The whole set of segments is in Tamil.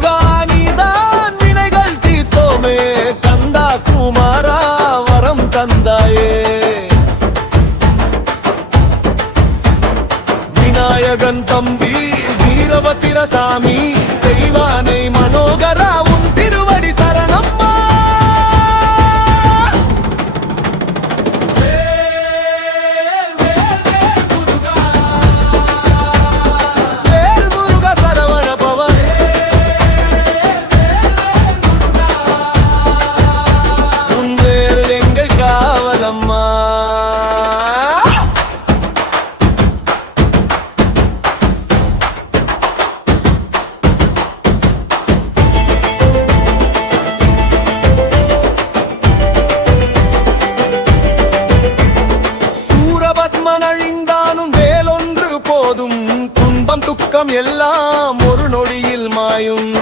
முருகா நீதான் வினைகள் தீர்த்தோமே கந்தா குமாரா வரம் தந்தாயே விநாயகன் தம்பி வீரபத்திரசாமி தெய்வானை மனோகரா உன் திருவடி சரணம்மா வேல் முருகா சரவண பவன் உன் வேல் எங்கள் காவலம்மா அழிந்தானும் வேலொன்று போதும் துன்பம் துக்கம் எல்லாம் ஒரு நொடியில் மாயும்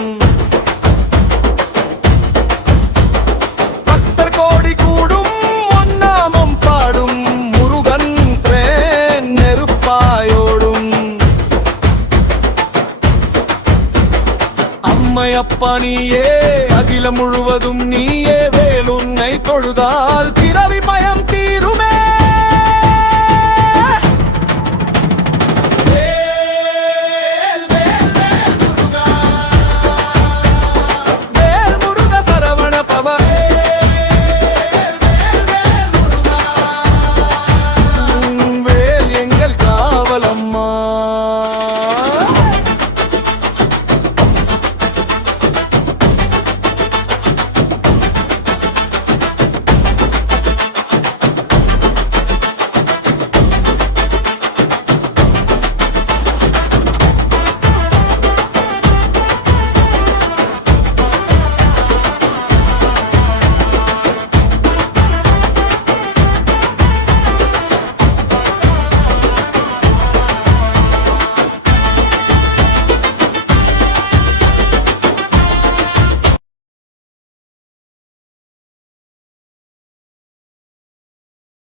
பக்தர் கோடி கூடும் ஒன்னாமம் பாடும் முருகன் பிரேன் நெருப்பாயோடும் அம்மையப்பா நீயே அகிலம் முழுவதும் நீயே வேலுன்னை தொழுதால் பிறவி பயம் தீருமே